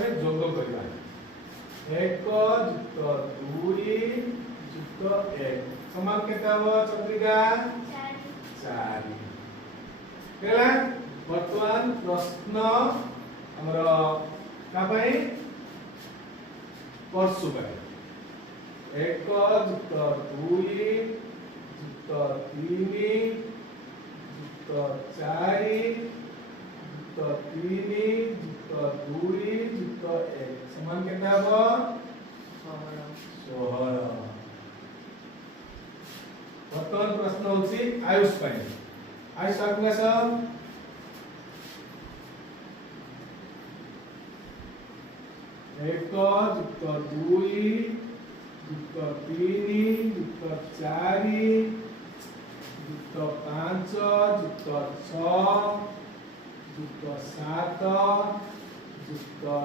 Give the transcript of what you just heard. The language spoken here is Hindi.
जोग करबा 1 + 2 + 1 समान केता हो चंद्रिका 4 केला वर्तमान प्रश्न हमर का पई परसु पई 1 + 2 + 3 + 4 + 3 + 2 + 1 समान केता हो 16 वर्तमान प्रश्न होची आयुष पई आयुष आगुआसन 1 + 2 + 3 + 4 + 5 + 6 + 7 +